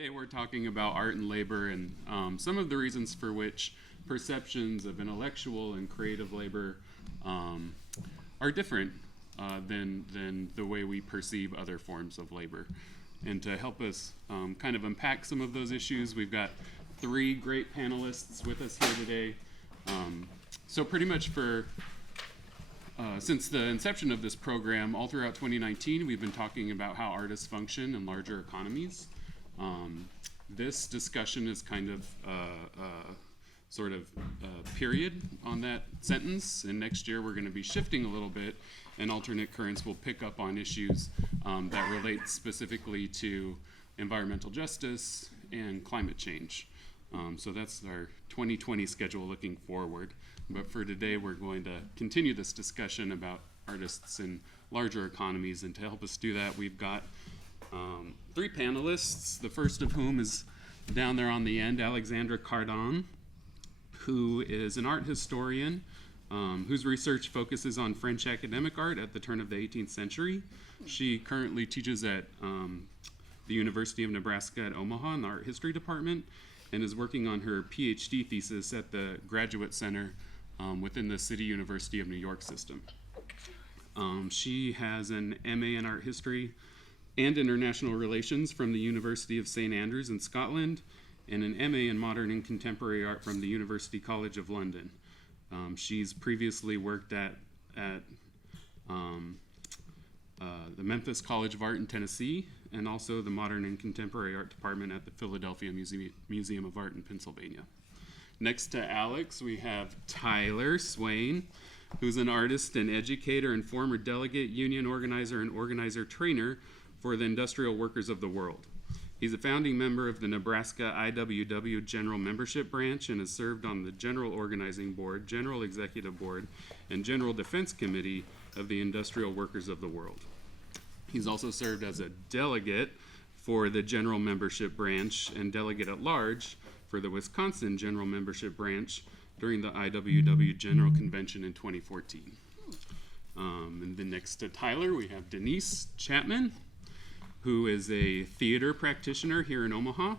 Today we're talking about art and labor and some of the reasons for which perceptions of intellectual and creative labor are different than the way we perceive other forms of labor. And to help us kind of unpack some of those issues, we've got three great panelists with us here today. So pretty much since the inception of this program, all throughout 2019, we've been talking about how artists function in larger economies. This discussion is kind of sort of period on that sentence, and next year we're going to be shifting a little bit, and alternate currents will pick up on issues that relate specifically to environmental justice and climate change. So that's our 2020 schedule looking forward. But for today, we're going to continue this discussion about artists in larger economies, and to help us do that, we've got three panelists, the first of whom is down there on the end, Alexandra Cardon, who is an art historian whose research focuses on French academic art at the turn of the 18th century. She currently teaches at the University of Nebraska at Omaha in the art history department, and is working on her PhD thesis at the Graduate Center within the City University of New York system. She has an MA in art history and international relations from the University of St. Andrews in Scotland, and an MA in modern and contemporary art from the University College of London. She's previously worked at the Memphis College of Art in Tennessee, and also the Modern and Contemporary Art Department at the Philadelphia Museum of Art in Pennsylvania. Next to Alex, we have Tyler Swain, who's an artist and educator and former delegate, union organizer, and organizer trainer for the Industrial Workers of the World. He's a founding member of the Nebraska IWW General Membership Branch and has served on the General Organizing Board, General Executive Board, and General Defense Committee of the Industrial Workers of the World. He's also served as a delegate for the General Membership Branch and delegate at large for the Wisconsin General Membership Branch during the IWW General Convention in 2014. And then next to Tyler, we have Denise Chapman, who is a theater practitioner here in Omaha.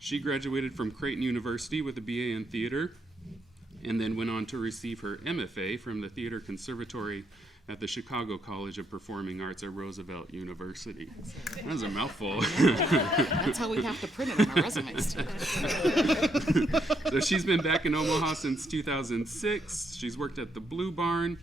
She graduated from Creighton University with a BA in theater, and then went on to receive her MFA from the Theater Conservatory at the Chicago College of Performing Arts at Roosevelt University. That was a mouthful. That's how we have to print it on our resumes too. So she's been back in Omaha since 2006. She's worked at the Blue Barn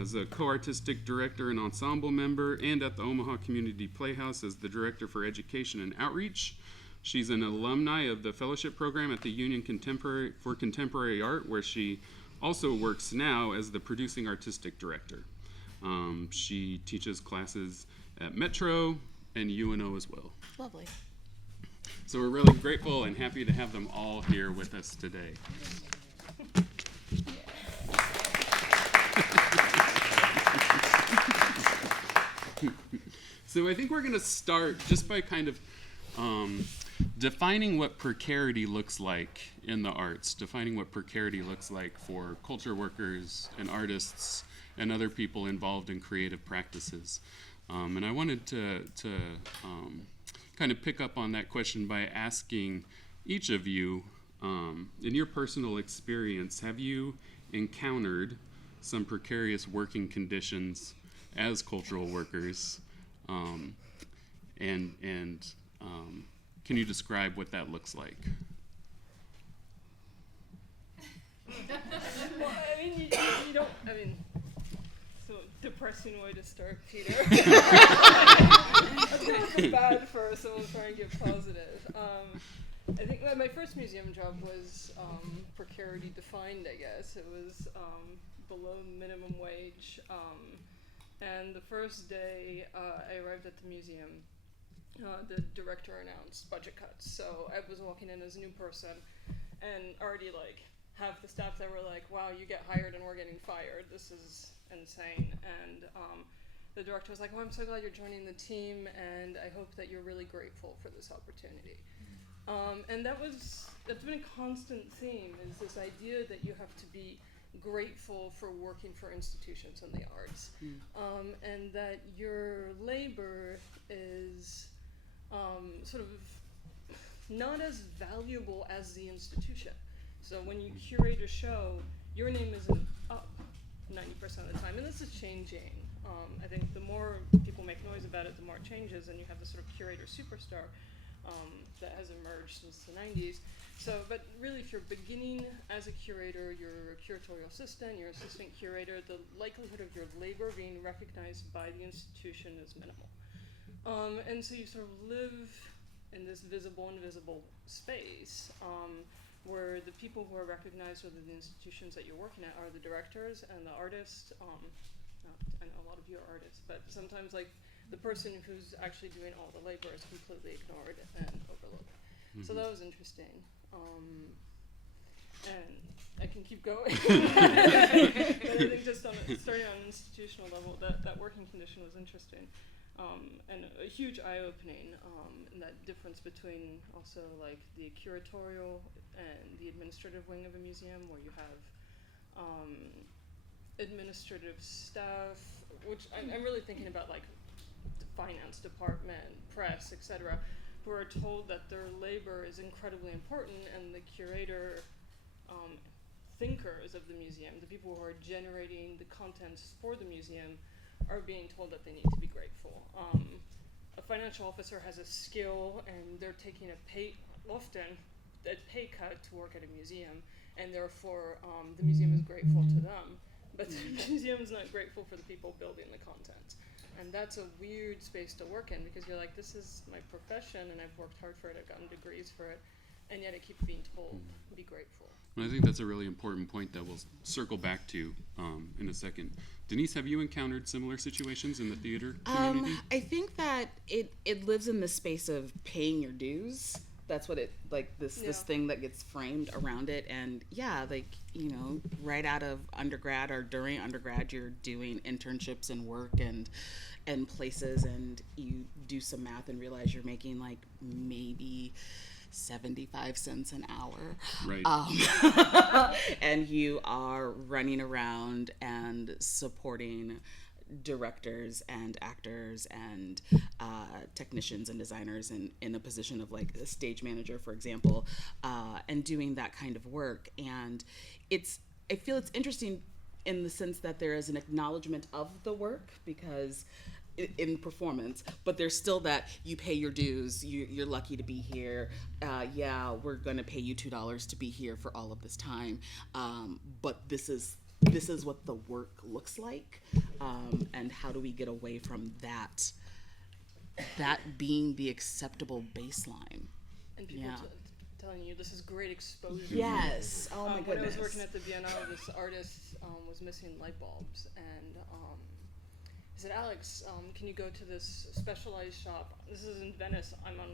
as a co-artistic director and ensemble member, and at the Omaha Community Playhouse as the director for education and outreach. She's an alumni of the fellowship program at the Union for Contemporary Art, where she also works now as the producing artistic director. She teaches classes at Metro and UNO as well. Lovely. So we're really grateful and happy to have them all here with us today. So I think we're going to start just by kind of defining what precarity looks like in the arts, defining what precarity looks like for culture workers and artists and other people involved in creative practices. And I wanted to kind of pick up on that question by asking each of you, in your personal experience, have you encountered some precarious working conditions as cultural workers? Can you describe what that looks like? Well, I mean, you don't, I mean, so depressing way to start, Peter. That's kind of bad for someone trying to get positive. I think my first museum job was precarity defined, I guess. It was below minimum wage. And the first day I arrived at the museum, the director announced budget cuts. So I was walking in as a new person, and already like half the staff that were like, wow, you get hired and we're getting fired. This is insane. And the director was like, well, I'm so glad you're joining the team, and I hope that you're really grateful for this opportunity. And that's been a constant theme, is this idea that you have to be grateful for working for institutions in the arts, and that your labor is sort of not as valuable as the institution. So when you curate a show, your name isn't up 90% of the time, and this is changing. I think the more people make noise about it, the more it changes, and you have this sort of curator superstar that has emerged since the 90s. So, but really, if you're beginning as a curator, you're a curatorial assistant, you're assistant curator, the likelihood of your labor being recognized by the institution is minimal. And so you sort of live in this visible, invisible space where the people who are recognized within the institutions that you're working at are the directors and the artists. I know a lot of you are artists, but sometimes like the person who's actually doing all the labor is completely ignored and overlooked. So that was interesting. And I can keep going. But I think just starting on an institutional level, that working condition was interesting. And a huge eye-opening in that difference between also like the curatorial and the administrative wing of a museum, where you have administrative staff, which I'm really thinking about like the finance department, press, etc., who are told that their labor is incredibly important, and the curator thinkers of the museum, the people who are generating the contents for the museum, are being told that they need to be grateful. A financial officer has a skill, and they're taking often a pay cut to work at a museum, and therefore the museum is grateful to them, but the museum is not grateful for the people building the content. And that's a weird space to work in, because you're like, this is my profession, and I've worked hard for it, I've gotten degrees for it, and yet I keep being told, be grateful. I think that's a really important point that we'll circle back to in a second. Denise, have you encountered similar situations in the theater community? I think that it lives in the space of paying your dues. That's what this thing that gets framed around it. And yeah, like, you know, right out of undergrad or during undergrad, you're doing internships and work and places, and you do some math and realize you're making like maybe 75 cents an hour. Right. And you are running around and supporting directors and actors and technicians and designers in a position of like a stage manager, for example, and doing that kind of work. And I feel it's interesting in the sense that there is an acknowledgement of the work, because in performance, but there's still that you pay your dues, you're lucky to be here, we're going to pay you $2 to be here for all of this time, but this is what the work looks like, and how do we get away from that being the acceptable baseline. And people telling you this is great exposure. Yes. Oh my goodness. When I was working at the Biennale, this artist was missing light bulbs, and he said, Alex, can you go to this specialized shop? This is in Venice. I'm on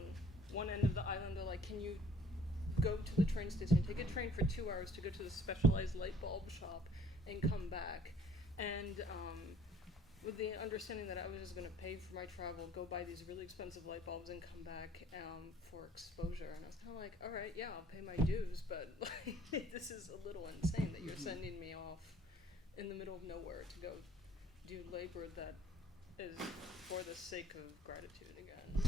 one end of the island. They're like, can you go to the train station, take a train for 2 hours to go to the specialized light bulb shop and come back? And with the understanding that I was just going to pay for my travel, go buy these really expensive light bulbs and come back for exposure. And I was kind of like, all right, yeah, I'll pay my dues, but like, this is a little insane that you're sending me off in the middle of nowhere to go do labor that is for the sake of gratitude again.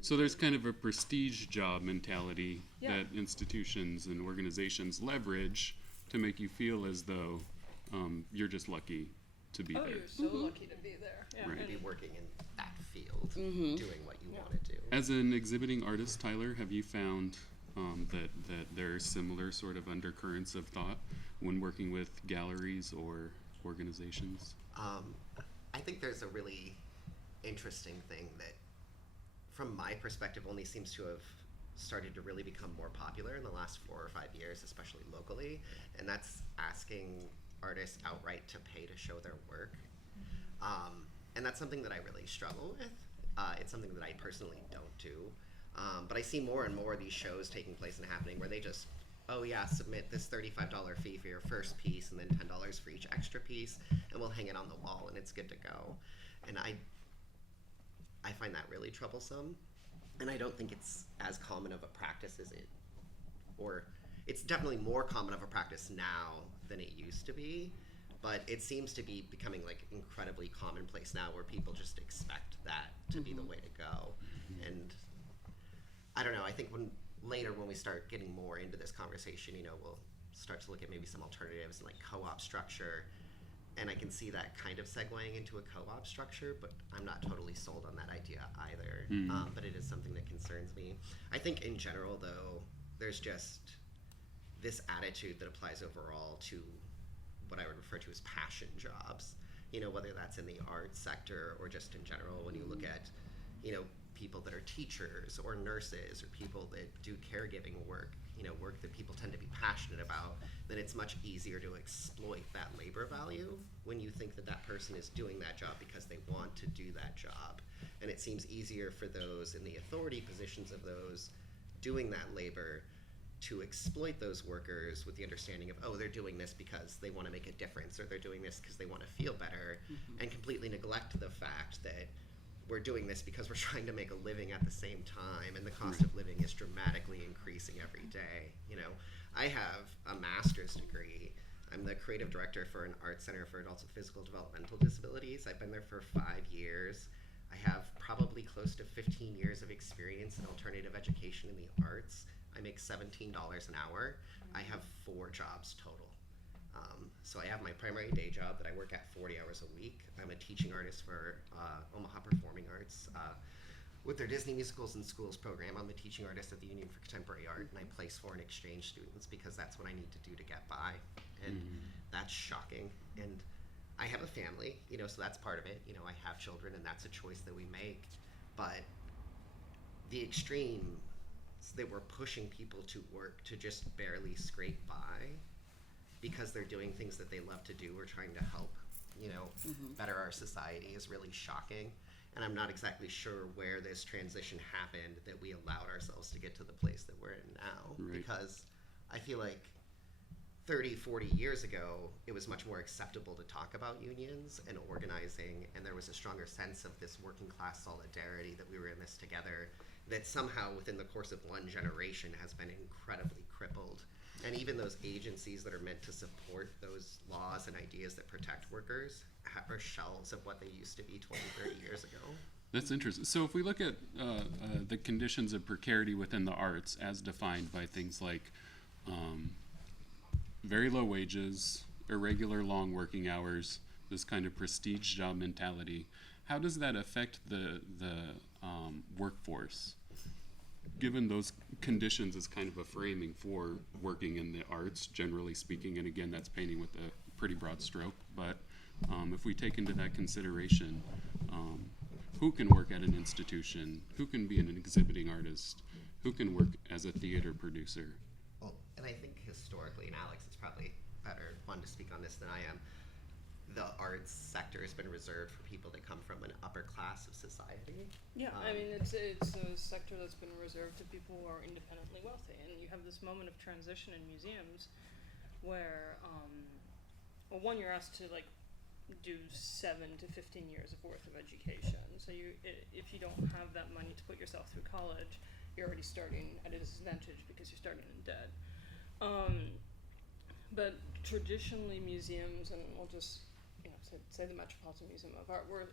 So there's kind of a prestige job mentality Yeah. that institutions and organizations leverage to make you feel as though you're just lucky to be Oh, there. you're so lucky to be there. Yeah. Right. And Be working in that field, doing what you want to do. As an exhibiting artist, Tyler, have you found that there are similar sort of undercurrents of thought when working with galleries or organizations? I think there's a really interesting thing that, from my perspective, only seems to have started to really become more popular in the last 4 or 5 years, especially locally, and that's asking artists outright to pay to show their work. And that's something that I really struggle with. It's something that I personally don't do. But I see more and more of these shows taking place and happening where they just, oh yeah, submit this $35 fee for your first piece and then $10 for each extra piece, and we'll hang it on the wall and it's good to go. And I find that really troublesome, and I don't think it's as common of a practice as it, or it's definitely more common of a practice now than it used to be, but it seems to be becoming like incredibly commonplace now, where people just expect that to be the way to go. And I don't know, I think when later when we start getting more into this conversation, you know, we'll start to look at maybe some alternatives like co-op structure. And I can see that kind of segueing into a co-op structure, but I'm not totally sold on that idea either. But it is something that concerns me. I think in general, though, there's just this attitude that applies overall to what I would refer to as passion jobs. You know, whether that's in the arts sector or just in general, when you look at, you know, people that are teachers or nurses or people that do caregiving work, you know, work that people tend to be passionate about, then it's much easier to exploit that labor value when you think that that person is doing that job because they want to do that job. And it seems easier for those in the authority positions of those doing that labor to exploit those workers with the understanding of, oh, they're doing this because they want to make a difference, or they're doing this because they want to feel better, and completely neglect the fact that we're doing this because we're trying to make a living at the same time, and the cost of living is dramatically increasing every day. You know, I have a master's degree. I'm the creative director for an art center for adults with physical developmental disabilities. I've been there for 5 years. I have probably close to 15 years of experience in alternative education in the arts. I make $17 an hour. I have 4 jobs total. So I have my primary day job that I work at 40 hours a week. I'm a teaching artist for Omaha Performing Arts. With their Disney Musicals in Schools program, I'm the teaching artist at the Union for Contemporary Art, and I place foreign exchange students because that's what I need to do to get by. And that's shocking. And I have a family, you know, so that's part of it. You know, I have children, and that's a choice that we make. But the extreme that we're pushing people to work to just barely scrape by because they're doing things that they love to do or trying to help, you know, better our society is really shocking. And I'm not exactly sure where this transition happened that we allowed ourselves to get to the place that we're in now. Right. Because I feel like 30, 40 years ago, it was much more acceptable to talk about unions and organizing, and there was a stronger sense of this working class solidarity that we were in this together, that somehow within the course of one generation has been incredibly crippled. And even those agencies that are meant to support those laws and ideas that protect workers are shells of what they used to be 20, 30 years ago. That's interesting. So if we look at the conditions of precarity within the arts as defined by things like very low wages, irregular long working hours, this kind of prestige job mentality, how does that affect the workforce? Given those conditions as kind of a framing for working in the arts, generally speaking, and again, that's painting with a pretty broad stroke, but if we take into that consideration, who can work at an institution, who can be an exhibiting artist, who can work as a theater producer? Well, and I think historically, and Alex is probably better one to speak on this than I am, the arts sector has been reserved for people that come from an upper class of society. Yeah, I mean, it's a sector that's been reserved to people who are independently wealthy, and you have this moment of transition in museums where, well, one, you're asked to like do 7 to 15 years of worth of education. So if you don't have that money to put yourself through college, you're already starting at a disadvantage because you're starting in debt. But traditionally, museums, and we'll just say the Metropolitan Museum of Art, were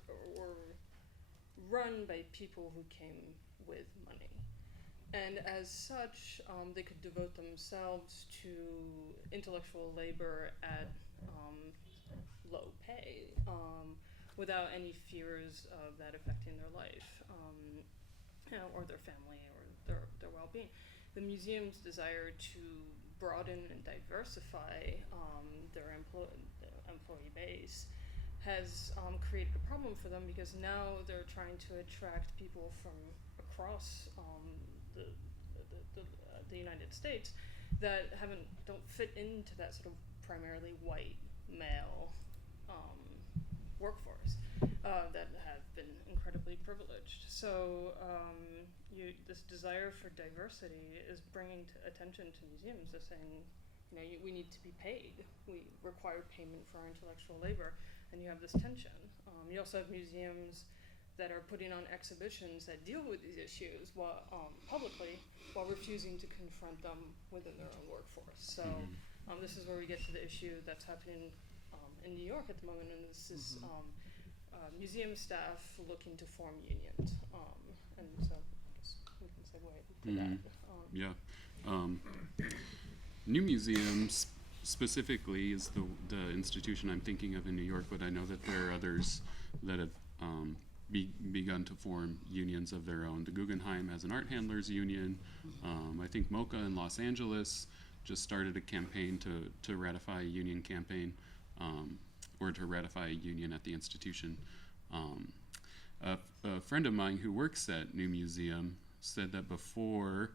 run by people who came with money. And as such, they could devote themselves to intellectual labor at low pay, without any fears of that affecting their life, or their family, or their well-being. The museum's desire to broaden and diversify their employee base has created a problem for them, because now they're trying to attract people from across the United States that don't fit into that sort of primarily white male workforce that have been incredibly privileged. So this desire for diversity is bringing attention to museums as saying, we need to be paid. We require payment for our intellectual labor, and you have this tension. You also have museums that are putting on exhibitions that deal with these issues publicly, while refusing to confront them within their own workforce. So this is where we get to the issue that's happening in New York at the moment, and this is museum staff looking to form unions. And so I guess we can segue to that. Yeah. New Museums specifically is the institution I'm thinking of in New York, but I know that there are others that have begun to form unions of their own. The Guggenheim has an art handlers union. I think MoCA in Los Angeles just started a campaign to ratify a union campaign, or to ratify a union at the institution. A friend of mine who works at New Museum said that before,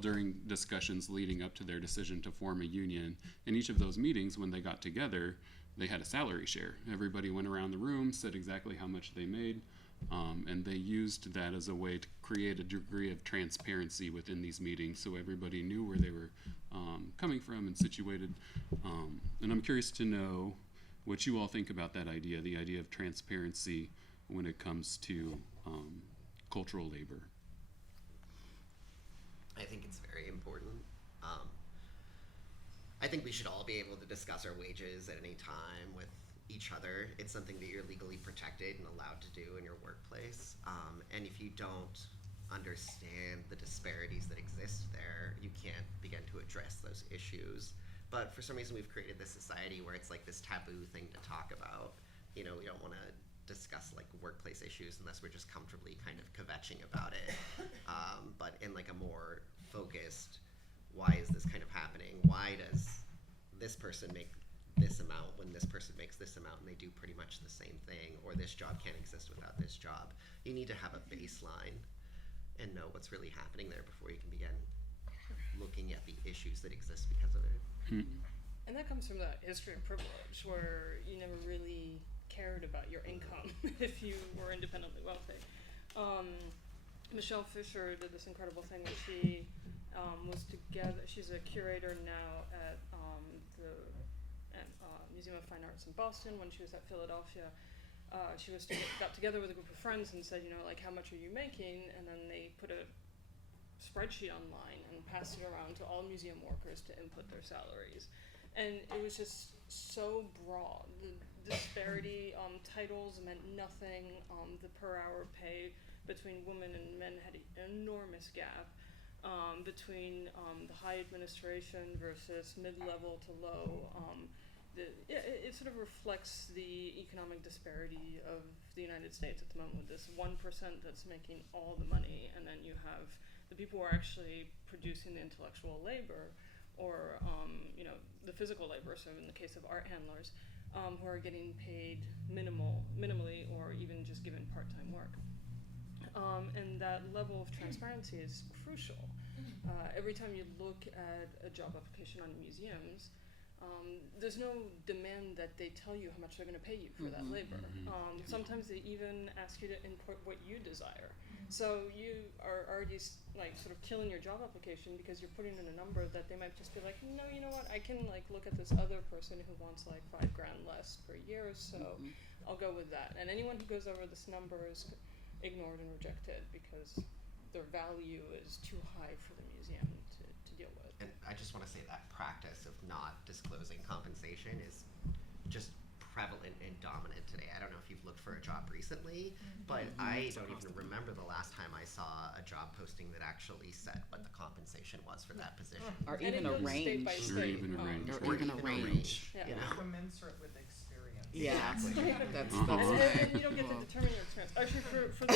during discussions leading up to their decision to form a union, in each of those meetings when they got together, they had a salary share. Everybody went around the room, said exactly how much they made, and they used that as a way to create a degree of transparency within these meetings so everybody knew where they were coming from and situated. And I'm curious to know what you all think about that idea, the idea of transparency when it comes to cultural labor. I think it's very important. I think we should all be able to discuss our wages at any time with each other. It's something that you're legally protected and allowed to do in your workplace. And if you don't understand the disparities that exist there, you can't begin to address those issues. But for some reason, we've created this society where it's like this taboo thing to talk about. You know, we don't want to discuss like workplace issues unless we're just comfortably kind of kvetching about it. But in like a more focused, why is this kind of happening? Why does this person make this amount when this person makes this amount and they do pretty much the same thing, or this job can't exist without this job? You need to have a baseline and know what's really happening there before you can begin looking at the issues that exist because of it. And that comes from that history of privilege where you never really cared about your income if you were independently wealthy. Michelle Fisher did this incredible thing where she was together. She's a curator now at the Museum of Fine Arts in Boston. When she was at Philadelphia, she got together with a group of friends and said, you know, like, how much are you making? And then they put a spreadsheet online and passed it around to all museum workers to input their salaries. And it was just so broad. The disparity, titles meant nothing. The per hour pay between women and men had an enormous gap. Between the high administration versus mid-level to low. It sort of reflects the economic disparity of the United States at the moment, with this 1% that's making all the money, and then you have the people who are actually producing the intellectual labor, or the physical labor, so in the case of art handlers, who are getting paid minimally, or even just given part-time work. And that level of transparency is crucial. Every time you look at a job application on museums, there's no demand that they tell you how much they're going to pay you for that labor. Sometimes they even ask you to input what you desire. So you are already sort of killing your job application because you're putting in a number that they might just be like, no, you know what, I can look at this other person who wants $5,000 less per year, so I'll go with that. And anyone who goes over this number is ignored and rejected because their value is too high for the museum to deal with. And I just want to say that practice of not disclosing compensation is just prevalent and dominant today. I don't know if you've looked for a job recently, but I don't even remember the last time I saw a job posting that actually said what the compensation was for that position. Or And even it a goes state range. by Or state. even a range. Or even a range. Yeah. You know? Commensurate with experience. Yeah, Exactly. that's And you don't get to determine your experience. Actually, for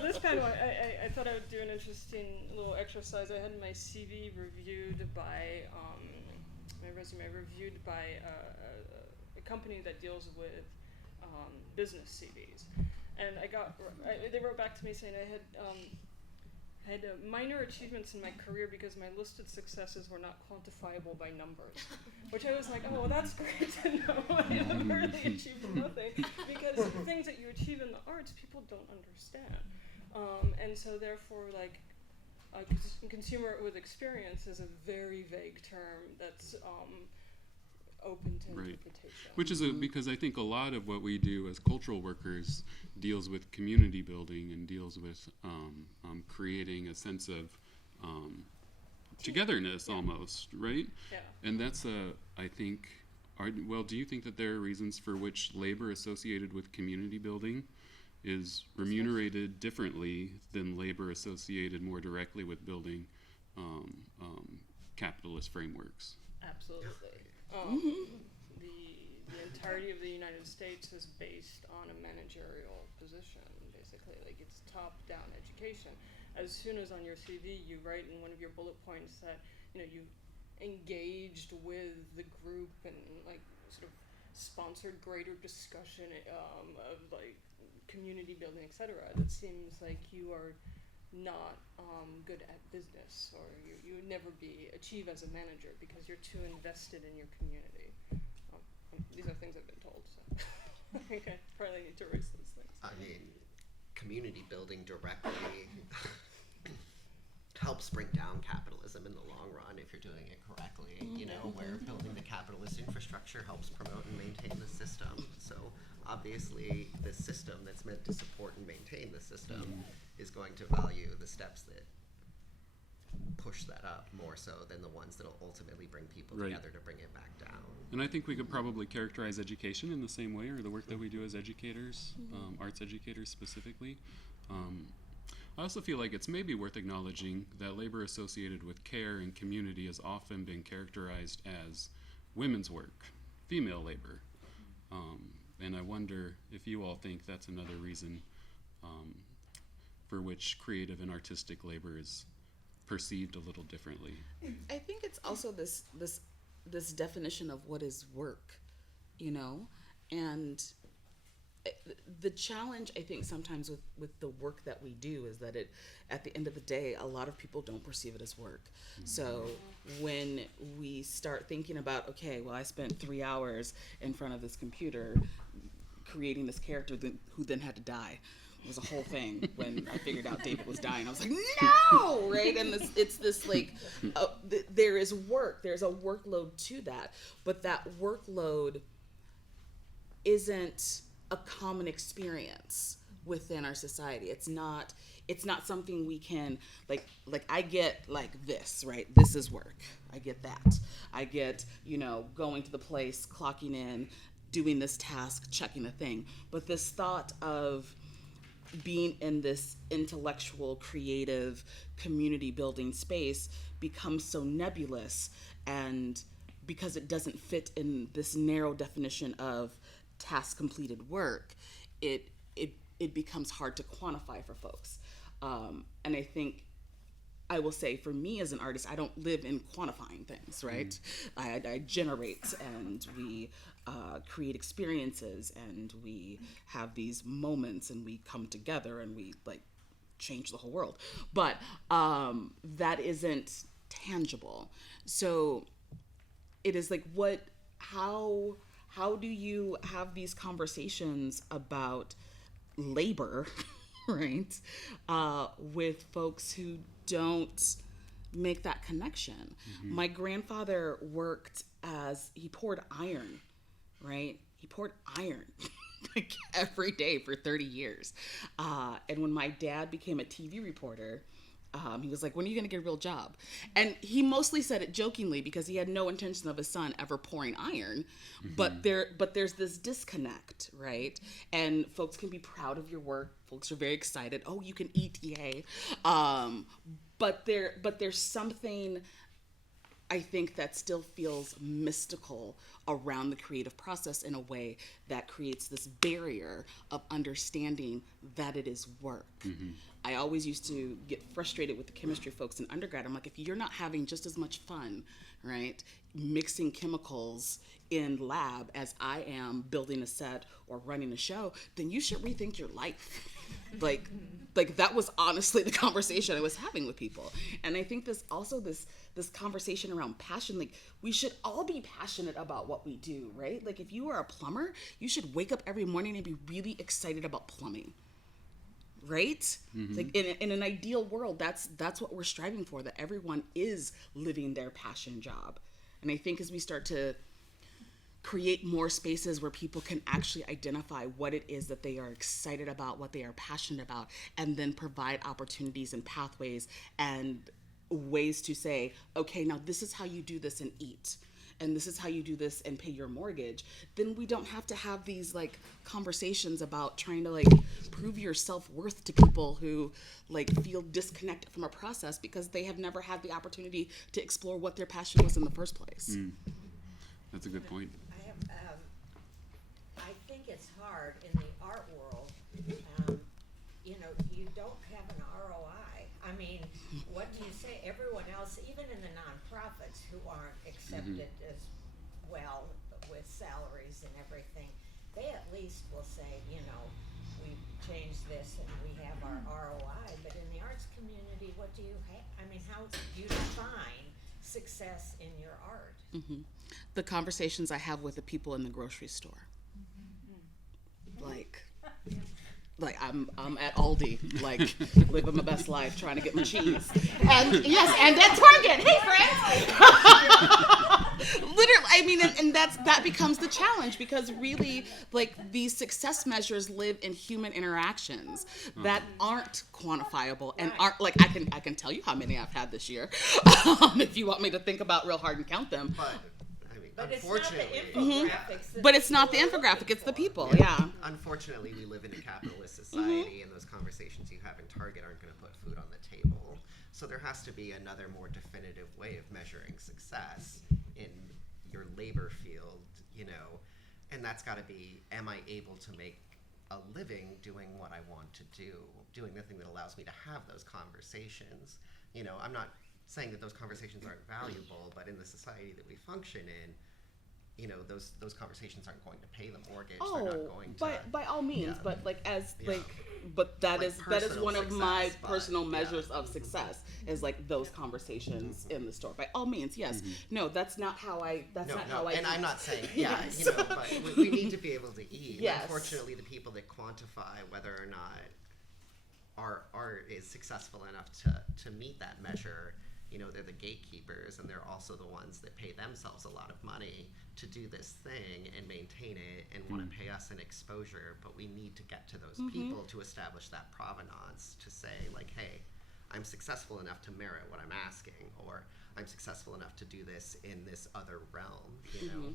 this panel, I thought I would do an interesting little exercise. I had my CV reviewed by, my resume reviewed by a company that deals with business CVs. And they wrote back to me saying I had minor achievements in my career because my listed successes were not quantifiable by numbers, which I was like, oh, well, that's great to know. I really achieved nothing, because the things that you achieve in the arts, people don't understand. And so therefore, consumer with experience is a very vague term that's open to Right. interpretation. Which is because I think a lot of what we do as cultural workers deals with community building and deals with creating a sense of togetherness almost, right? Yeah. And that's I think, do you think that there are reasons for which labor associated with community building is remunerated differently than labor associated more directly with building capitalist frameworks. Absolutely. The entirety of the United States is based on a managerial position, basically. Like, it's top-down education. As soon as on your CV you write in one of your bullet points that, you know, you've engaged with the group and, like, sort of sponsored greater discussion of, like, community building, etc., that seems like you are not good at business, or you would never achieve as a manager because you're too invested in your community. These are things I've been told, so I think I probably need to erase those things. I mean, community building directly helps bring down capitalism in the long run if you're doing it correctly, you know, where building the capitalist infrastructure helps promote and maintain the system. So obviously the system that's meant to support and maintain the system is going to value the steps that push that up more so than the ones that will ultimately bring people together to bring it back down. And I think we could probably characterize education in the same way, or the work that we do as educators, arts educators specifically. I also feel like it's maybe worth acknowledging that labor associated with care and community has often been characterized as women's work, female labor. And I wonder if you all think that's another reason for which creative and artistic labor is perceived a little differently. I think it's also this definition of what is work, you know, and the challenge I think sometimes with the work that we do is that at the end of the day, a lot of people don't perceive it as work. So when we start thinking about, okay, well, I spent 3 hours in front of this computer creating this character who then had to die. It was a whole thing when I figured out David was dying. I was like, no, right? And it's this like, there is work. There's a workload to that, but that workload isn't a common experience within our society. It's not something we can like I get like this, right? This is work. I get that. I get, you know, going to the place, clocking in, doing this task, checking a thing. But this thought of being in this intellectual, creative, community building space becomes so nebulous, and because it doesn't fit in this narrow definition of task completed work, it becomes hard to quantify for folks. And I think I will say, for me as an artist, I don't live in quantifying things, right? I generate, and we create experiences, and we have these moments, and we come together, and we like change the whole world. But that isn't tangible. So it is like, how do you have these conversations about labor, right, with folks who don't make that connection? My grandfather worked he poured iron, right? He poured iron like every day for 30 years. And when my dad became a TV reporter, he was like, when are you going to get a real job? And he mostly said it jokingly because he had no intention of his son ever pouring iron. But there's this disconnect, right? And folks can be proud of your work. Folks are very excited. Oh, you can eat, yay. But there's something, I think, that still feels mystical around the creative process in a way that creates this barrier of understanding that it is work. I always used to get frustrated with the chemistry folks in undergrad. I'm like, if you're not having just as much fun, right, mixing chemicals in lab as I am building a set or running a show, then you should rethink your life. like that was honestly the conversation I was having with people. And I think this conversation around passion, like, we should all be passionate about what we do, right? Like, if you are a plumber, you should wake up every morning and be really excited about plumbing, right? Like, in an ideal world, that's what we're striving for, that everyone is living their passion job. And I think as we start to create more spaces where people can actually identify what it is that they are excited about, what they are passionate about, and then provide opportunities and pathways and ways to say, okay, now this is how you do this and eat. and this is how you do this and pay your mortgage, then we don't have to have these like conversations about trying to like prove your self-worth to people who like feel disconnected from a process because they have never had the opportunity to explore what their passion was in the first place. That's a good point. I think it's hard in the art world. You don't have an ROI. I mean, what do you say? Everyone else, even in the nonprofits who aren't accepted as well with salaries and everything, they at least will say, we've changed this and we have our ROI. But in the arts community, what do you have? I mean, how do you define success in your art? The conversations I have with the people in the grocery store. Like I'm at Aldi, like living my best life, trying to get my cheese. And yes, and at Target. Hey, friends. Literally, I mean, and that becomes the challenge because really, like these success measures live in human interactions that aren't quantifiable and aren't like I can tell you how many I've had this year, if you want me to think about real hard and count them. But Unfortunately, it's not the infographics. But it's not the infographic; it's the people. Yeah. Unfortunately, we live in a capitalist society, and those conversations you have in Target aren't going to put food on the table. So there has to be another more definitive way of measuring success in your labor field, and that's got to be, am I able to make a living doing what I want to do, doing the thing that allows me to have those conversations. I'm not saying that those conversations aren't valuable, but in the society that we function in, those conversations aren't going to pay the mortgage. They're not going to. By all means, yeah. but Yeah. but that Like is personal one of my success, but, personal yeah. measures of success is like those conversations in the store. By all means, yes. No, that's not how I. That's not how I. And eat. I'm not saying, Yes. but we need to be able to eat. Yes. Unfortunately, the people that quantify whether or not our art is successful enough to meet that measure, they're the gatekeepers, and they're also the ones that pay themselves a lot of money to do this thing and maintain it and want to pay us an exposure. But we need to get to those people to establish that provenance, to say, like, hey, I'm successful enough to merit what I'm asking, or I'm successful enough to do this in this other realm,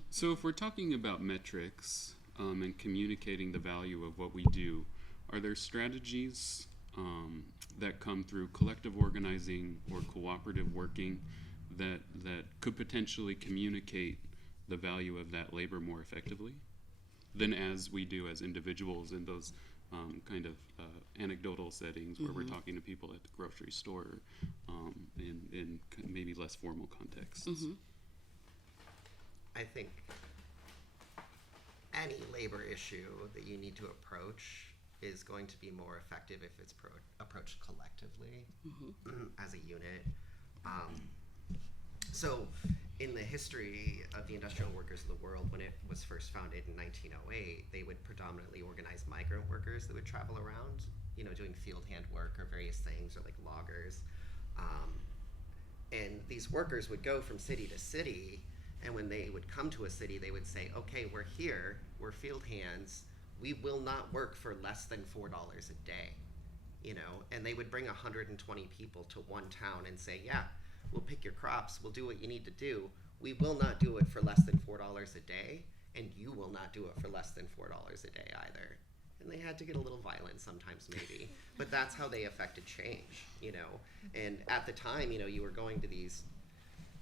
So if we're talking about metrics and communicating the value of what we do, are there strategies that come through collective organizing or cooperative working that could potentially communicate the value of that labor more effectively than as we do as individuals in those kind of anecdotal settings where we're talking to people at the grocery store in maybe less formal contexts? I think any labor issue that you need to approach is going to be more effective if it's approached collectively as a unit. So in the history of the industrial workers of the world, when it was first founded in 1908, they would predominantly organize migrant workers that would travel around, doing field hand work or various things, or like loggers. And these workers would go from city to city, and when they would come to a city, they would say, okay, we're here, we're field hands, we will not work for less than $4 a day, and they would bring 120 people to one town and say, yeah, we'll pick your crops, we'll do what you need to do, we will not do it for less than $4 a day, and you will not do it for less than $4 a day either. And they had to get a little violent sometimes, maybe, but that's how they affected change, and at the time, you were going to these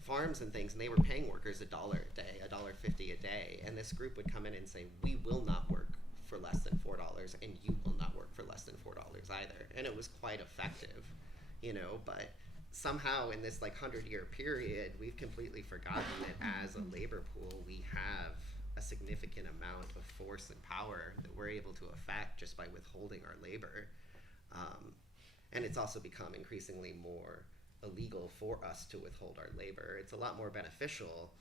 farms and things, and they were paying workers $1 a day, $1.50 a day, and this group would come in and say, we will not work for less than $4, and you will not work for less than $4 either. And it was quite effective, but somehow in this 100-year period, we've completely forgotten that as a labor pool, we have a significant amount of force and power that we're able to affect just by withholding our labor. And it's also become increasingly more illegal for us to withhold our labor. It's a lot more beneficial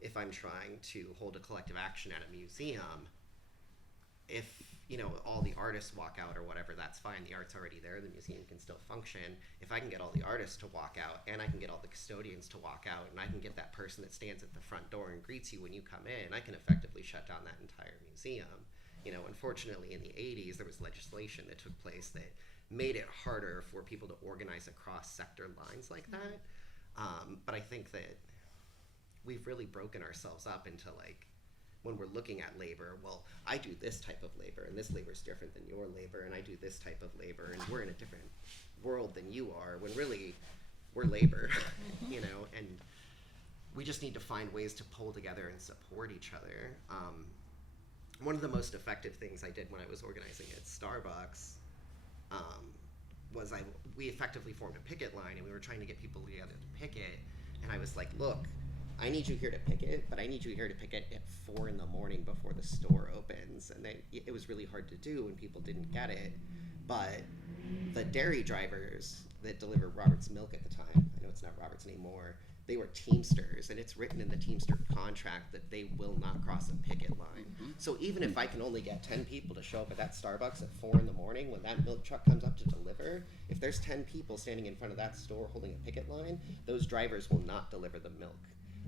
if I'm trying to hold a collective action at a museum. If all the artists walk out or whatever, that's fine. The art's already there. The museum can still function. If I can get all the artists to walk out, and I can get all the custodians to walk out, and I can get that person that stands at the front door and greets you when you come in, I can effectively shut down that entire museum. Unfortunately, in the 80s, there was legislation that took place that made it harder for people to organize across sector lines like that. But I think that we've really broken ourselves up into like, when we're looking at labor, well, I do this type of labor, and this labor is different than your labor, and I do this type of labor, and we're in a different world than you are, when really we're labor, you know, and we just need to find ways to pull together and support each other. One of the most effective things I did when I was organizing at Starbucks was we effectively formed a picket line, and we were trying to get people together to picket, and I was like, look, I need you here to picket, but I need you here to picket at 4 a.m. before the store opens. And it was really hard to do, and people didn't get it. But the dairy drivers that delivered Robert's milk at the time, I know it's not Robert's anymore, they were Teamsters, and it's written in the Teamster contract that they will not cross a picket line. So even if I can only get 10 people to show up at that Starbucks at 4 a.m. when that milk truck comes up to deliver, if there's 10 people standing in front of that store holding a picket line, those drivers will not deliver the milk.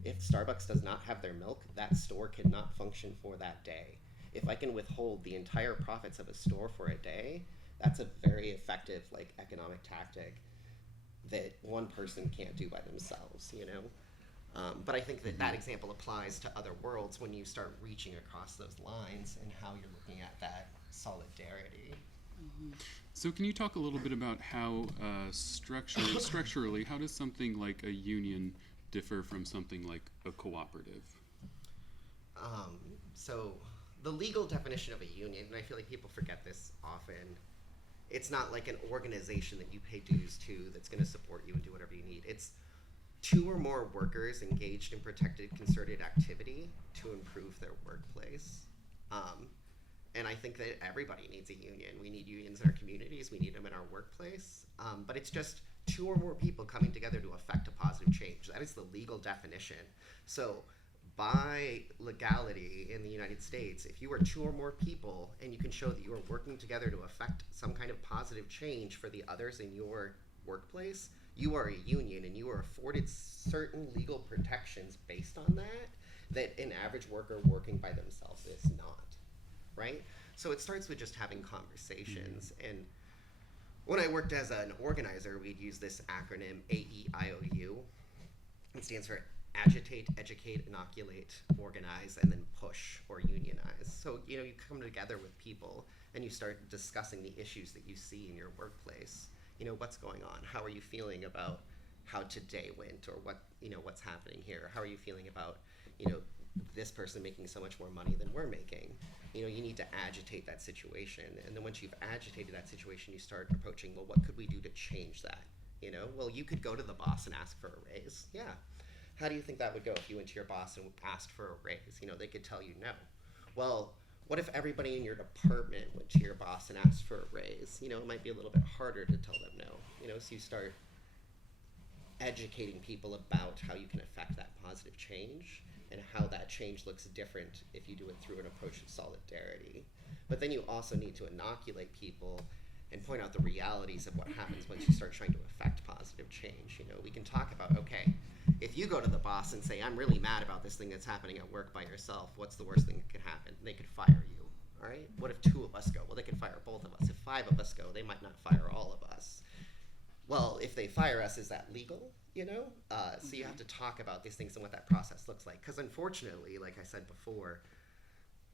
If Starbucks does not have their milk, that store cannot function for that day. If I can withhold the entire profits of a store for a day, that's a very effective like economic tactic that one person can't do by themselves, you know? But I think that that example applies to other worlds when you start reaching across those lines and how you're looking at that solidarity. So can you talk a little bit about how structurally, how does something like a union differ from something like a cooperative? So the legal definition of a union, and I feel like people forget this often, it's not like an organization that you pay dues to that's going to support you and do whatever you need. It's 2 or more workers engaged in protected concerted activity to improve their workplace. And I think that everybody needs a union. We need unions in our communities. We need them in our workplace. But it's just 2 or more people coming together to affect a positive change. That is the legal definition. So by legality in the United States, if you are 2 or more people and you can show that you are working together to affect some kind of positive change for the others in your workplace, you are a union, and you are afforded certain legal protections based on that an average worker working by themselves is not, right? So it starts with just having conversations. And when I worked as an organizer, we'd use this acronym AEIOU. It stands for agitate, educate, inoculate, organize, and then push or unionize. So, you know, you come together with people and you start discussing the issues that you see in your workplace. You know, what's going on? How are you feeling about how today went, or what, you know, what's happening here? How are you feeling about, you know, this person making so much more money than we're making? You know, you need to agitate that situation. And then once you've agitated that situation, you start approaching, well, what could we do to change that? You know, well, you could go to the boss and ask for a raise. Yeah. How do you think that would go if you went to your boss and asked for a raise? You know, they could tell you no. Well, what if everybody in your department went to your boss and asked for a raise? You know, it might be a little bit harder to tell them no. You know, so you start educating people about how you can affect that positive change and how that change looks different if you do it through an approach of solidarity. But then you also need to inoculate people and point out the realities of what happens once you start trying to affect positive change. You know, we can talk about, okay, if you go to the boss and say, I'm really mad about this thing that's happening at work by yourself, what's the worst thing that could happen? They could fire you, all right? What if 2 of us go? Well, they could fire both of us. If 5 of us go, they might not fire all of us. Well, if they fire us, is that legal? You know? So you have to talk about these things and what that process looks like. Because unfortunately, like I said before,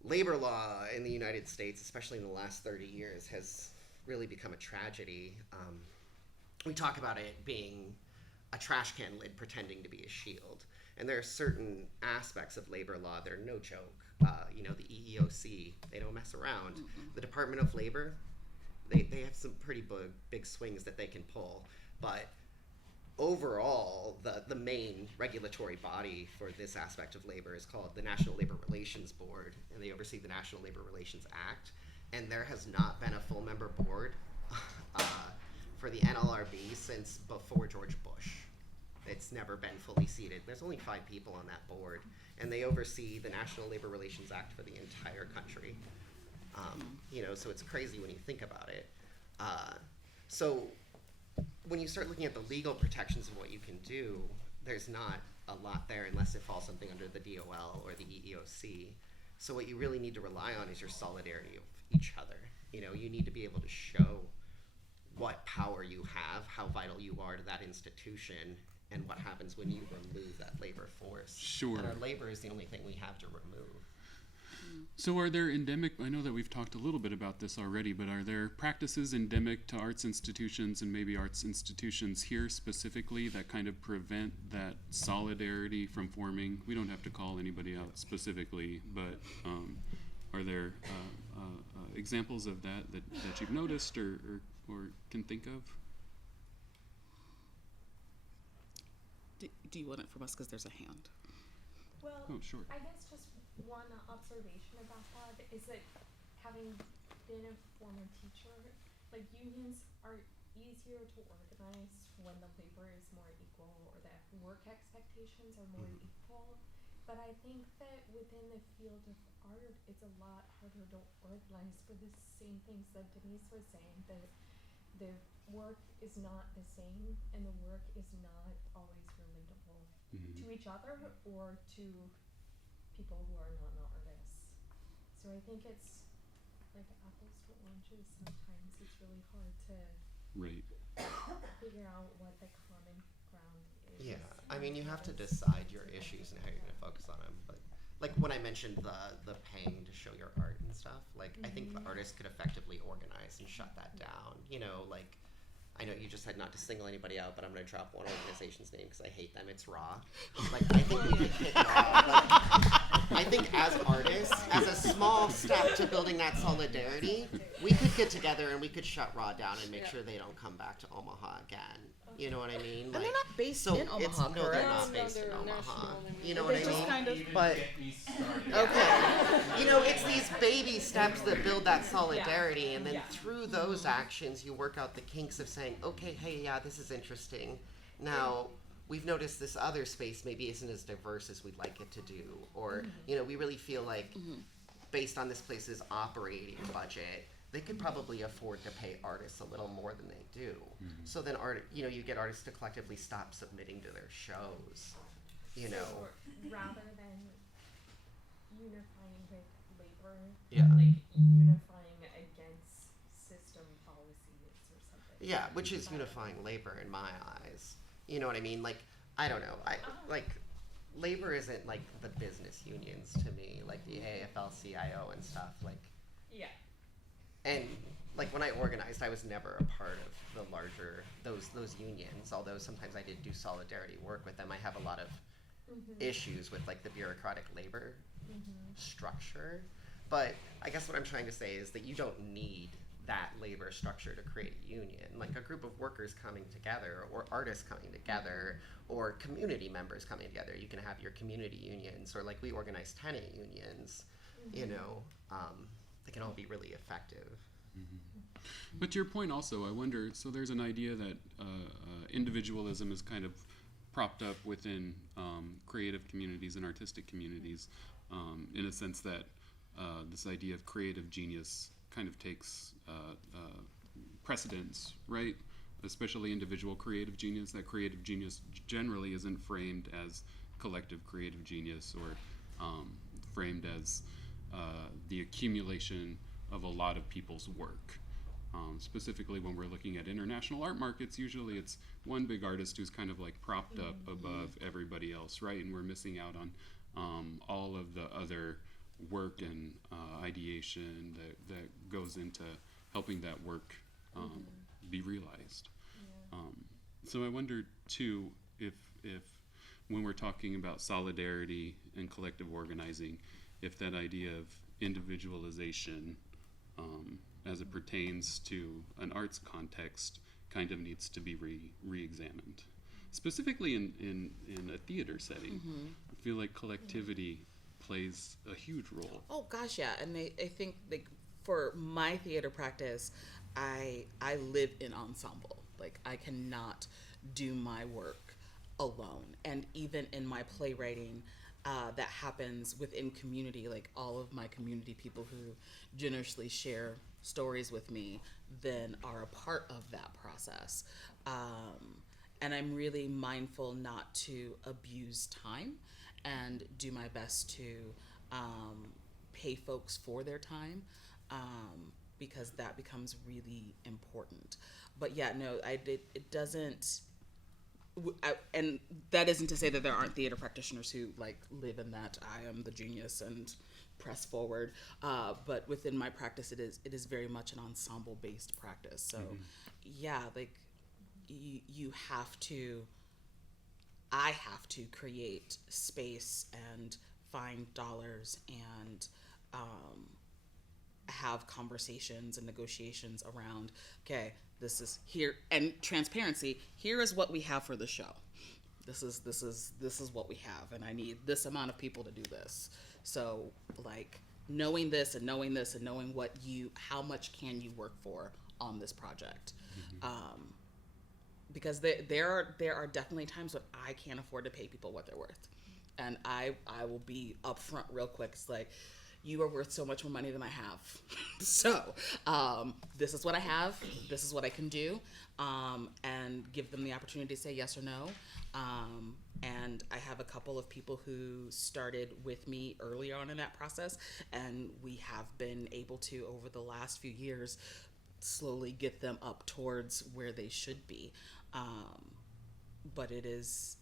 labor law in the United States, especially in the last 30 years, has really become a tragedy. We talk about it being a trash can lid pretending to be a shield. And there are certain aspects of labor law that are no joke. You know, the EEOC, they don't mess around. The Department of Labor, they have some pretty big swings that they can pull. But overall, the main regulatory body for this aspect of labor is called the National Labor Relations Board, and they oversee the National Labor Relations Act. And there has not been a full member board for the NLRB since before George Bush. It's never been fully seated. There's only 5 people on that board, and they oversee the National Labor Relations Act for the entire country. You know, so it's crazy when you think about it. So when you start looking at the legal protections of what you can do, there's not a lot there unless it falls something under the DOL or the EEOC. So what you really need to rely on is your solidarity of each other. You know, you need to be able to show what power you have, how vital you are to that institution, and what happens when you remove that labor force. Sure. And our labor is the only thing we have to remove. So are there endemic, I know that we've talked a little bit about this already, but are there practices endemic to arts institutions and maybe arts institutions here specifically that kind of prevent that solidarity from forming? We don't have to call anybody out specifically, but are there examples of that you've noticed or can think of? Do you want it from us? Because there's a hand. Well, Oh, sure. I guess just one observation about that is that having been a former teacher, like unions are easier to organize when the labor is more equal or the work expectations are more equal. But I think that within the field of art, it's a lot harder to organize for the same things that Denise was saying, that the work is not the same and the work is not always relatable to each other or to people who are non-artists. So I think it's like apples to oranges sometimes. It's really hard to Right. figure out what the common ground is. Yeah, I mean, you have to decide your issues and how you're going to focus on them. But like when I mentioned the paying to show your art and stuff, like I think the artist could effectively organize and shut that down. You know, like I know you just said not to single anybody out, but I'm going to drop one organization's name because I hate them. It's Raw. Like I think we could kick Raw. I think as artists, as a small step to building that solidarity, we could get together and we could shut Raw down and make sure they don't come back to Omaha again. You know what I mean? And they're not based so in it's, Omaha, no, they're correct? not No, based in they're Omaha. national. You know They what I just mean? kind of- But okay, you know, it's these baby steps that build that solidarity, and then through those actions, you work out the kinks of saying, okay, hey, yeah, this is interesting. Now, we've noticed this other space maybe isn't as diverse as we'd like it to do, or you know, we really feel like, based on this place's operating budget, they could probably afford to pay artists a little more than they do. So then, you get artists to collectively stop submitting to their shows. You know. Or rather than unifying with labor, Yeah. like unifying against system policies or something. Yeah, which is unifying labor in my eyes. You know what I mean? Like, I don't know. Like labor isn't like the business unions to me, like the AFL-CIO and stuff. Like, Yeah. and like when I organized, I was never a part of the larger those unions. Although sometimes I did do solidarity work with them. I have a lot of issues with like the bureaucratic labor structure. But I guess what I'm trying to say is that you don't need that labor structure to create a union. Like a group of workers coming together, or artists coming together, or community members coming together. You can have your community unions, or like we organize tenant unions. You know, they can all be really effective. But to your point also, I wonder, so there's an idea that individualism is kind of propped up within creative communities and artistic communities, in a sense that this idea of creative genius kind of takes precedence, right? Especially individual creative genius. That creative genius generally isn't framed as collective creative genius, or framed as the accumulation of a lot of people's work. Specifically when we're looking at international art markets, usually it's one big artist who's kind of like propped up above everybody else, right? And we're missing out on all of the other work and ideation that goes into helping that work be realized. So I wonder too if when we're talking about solidarity and collective organizing, if that idea of individualization as it pertains to an arts context kind of needs to be re-examined. Specifically in a theater setting, I feel like collectivity plays a huge role. Oh gosh, yeah, and I think like for my theater practice, I live in ensemble. Like I cannot do my work alone, and even in my playwriting, that happens within community. Like all of my community people who generously share stories with me then are a part of that process. And I'm really mindful not to abuse time and do my best to pay folks for their time, because that becomes really important. But yeah, no, it doesn't and that isn't to say that there aren't theater practitioners who like live in that I am the genius and press forward, but within my practice it is very much an ensemble based practice. So yeah, like you have to, I have to create space and find dollars and have conversations and negotiations around, okay, this is here, and transparency, here is what we have for the show. This is what we have, and I need this amount of people to do this. So like knowing this and knowing this and knowing how much can you work for on this project. Because there are definitely times when I can't afford to pay people what they're worth. And I will be upfront real quick. It's like, you are worth so much more money than I have. So this is what I have. This is what I can do. And give them the opportunity to say yes or no. And I have a couple of people who started with me early on in that process. And we have been able to, over the last few years, slowly get them up towards where they should be. But it is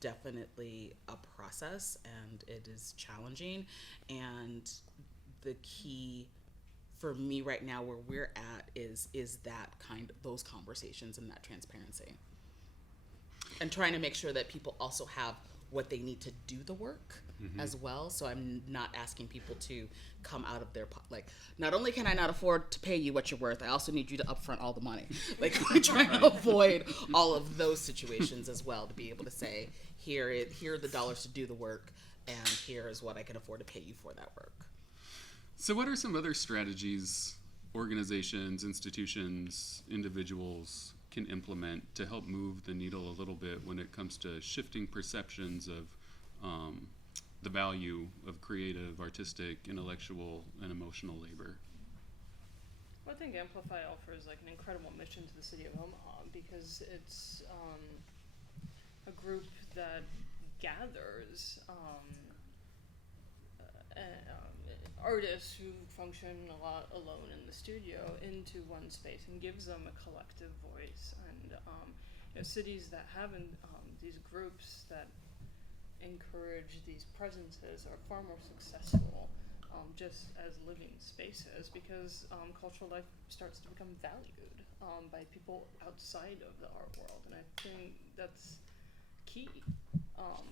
definitely a process, and it is challenging. And the key for me right now, where we're at, is that those conversations and that transparency, and trying to make sure that people also have what they need to do the work as well. So I'm not asking people to come out of their like, not only can I not afford to pay you what you're worth, I also need you to upfront all the money. Like, we're trying to avoid all of those situations as well, to be able to say, here are the dollars to do the work, and here is what I can afford to pay you for that work. So what are some other strategies organizations, institutions, individuals can implement to help move the needle a little bit when it comes to shifting perceptions of the value of creative, artistic, intellectual, and emotional labor? Well, I think Amplify offers like an incredible mission to the city of Omaha, because it's a group that gathers artists who function a lot alone in the studio into one space and gives them a collective voice. And cities that have these groups that encourage these presences are far more successful just as living spaces, because cultural life starts to become valued by people outside of the art world. And I think that's key,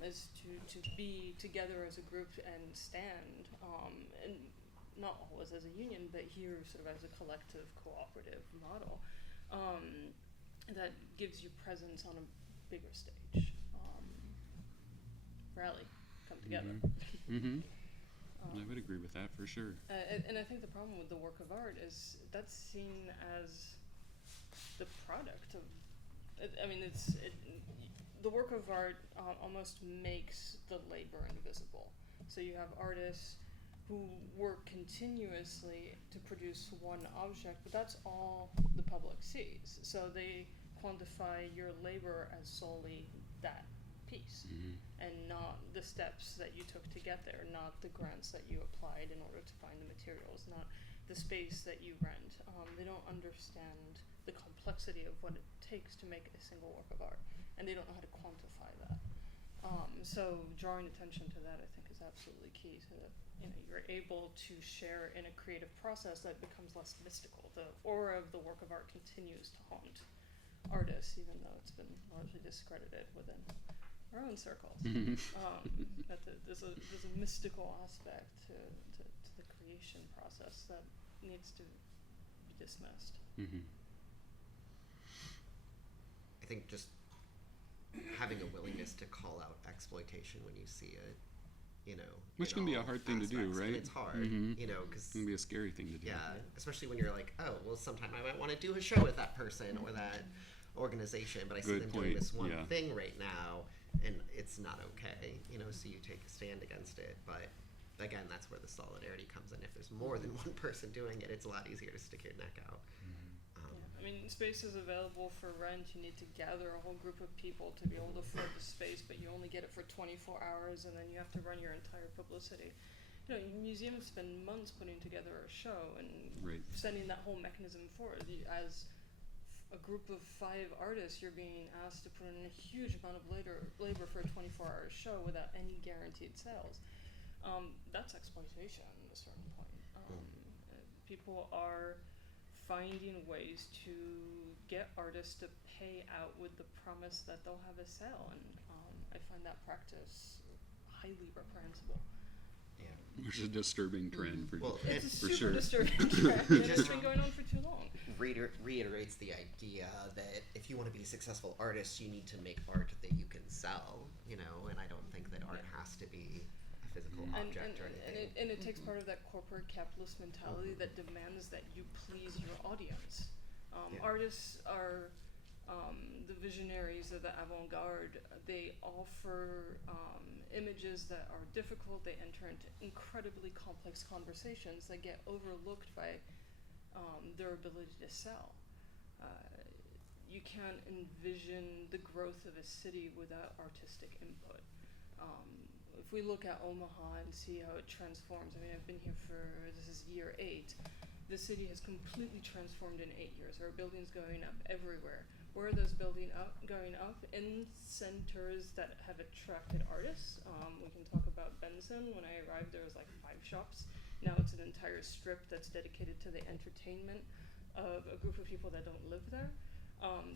is to be together as a group and stand, and not always as a union, but here sort of as a collective cooperative model that gives you presence on a bigger stage. Rally, come together. I would agree with that for sure. And I think the problem with the work of art is that's seen as the product of, the work of art almost makes the labor invisible. So you have artists who work continuously to produce one object, but that's all the public sees. So they quantify your labor as solely that piece, and not the steps that you took to get there, not the grants that you applied in order to find the materials, not the space that you rent. They don't understand the complexity of what it takes to make a single work of art, and they don't know how to quantify that. So drawing attention to that, I think, is absolutely key, so that you're able to share in a creative process that becomes less mystical. The aura of the work of art continues to haunt artists, even though it's been largely discredited within our own circles. That there's a mystical aspect to the creation process that needs to be dismissed. I think just having a willingness to call out exploitation when you see it, which can be a hard thing to do, right? And it's hard, because it can be a scary thing to do. Yeah, especially when you're like, oh, well, sometime I might want to do a show with that person or that organization, but I see them doing this one thing right now, and it's not okay, so you take a stand against it. But again, that's where the solidarity comes in. If there's more than one person doing it, it's a lot easier to stick your neck out. Space is available for rent. You need to gather a whole group of people to be able to afford the space, but you only get it for 24 hours, and then you have to run your entire publicity. Museums spend months putting together a show and sending that whole mechanism forward. As a group of 5 artists, you're being asked to put in a huge amount of labor for a 24-hour show without any guaranteed sales. That's exploitation at a certain point. People are finding ways to get artists to pay out with the promise that they'll have a sale, and I find that practice highly reprehensible. Which is a disturbing trend for, Well, It's a for super sure. disturbing trend, and it's Just- been going on for too long. reiterates the idea that if you want to be a successful artist, you need to make art that you can sell, you know, and I don't think that art has to be a physical object or anything. And it takes part of that corporate capitalist mentality that demands that you please your audience. Yeah. Artists are the visionaries of the avant-garde. They offer images that are difficult. They enter into incredibly complex conversations that get overlooked by their ability to sell. You can't envision the growth of a city without artistic input. If we look at Omaha and see how it transforms, I mean, I've been here for, this is year 8. The city has completely transformed in 8 years. There are buildings going up everywhere. Where are those going up? In centers that have attracted artists. We can talk about Benson. When I arrived, there was like 5 shops. Now it's an entire strip that's dedicated to the entertainment of a group of people that don't live there.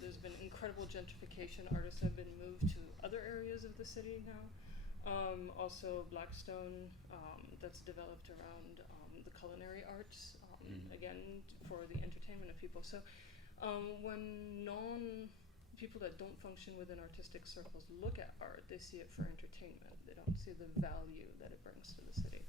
There's been incredible gentrification. Artists have been moved to other areas of the city now. Also Blackstone, that's developed around the culinary arts, again, for the entertainment of people. So when people that don't function within artistic circles look at art, they see it for entertainment. They don't see the value that it brings to the city.